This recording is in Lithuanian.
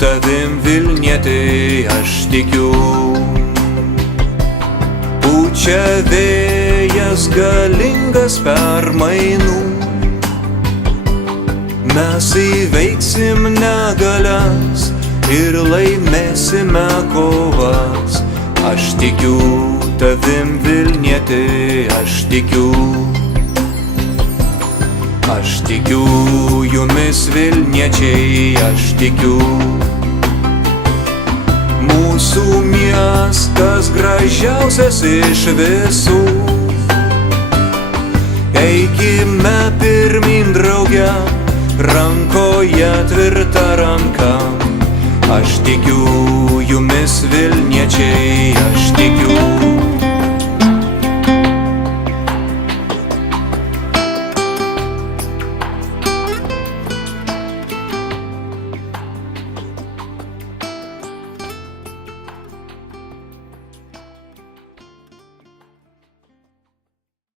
tavim Vilnietį, aš tikiu. Pučia vėjas galingas permainų, mes įveiksim negalias ir laimėsime kovas. Aš tikiu tavim Vilnietį, aš tikiu. Aš tikiu jumis Vilniečiai, aš tikiu. Mūsų miestas gražiausias iš visų. Eikime pirmyn drauge, rankoje tvirta ranka. Aš tikiu jumis Vilniečiai, aš tikiu.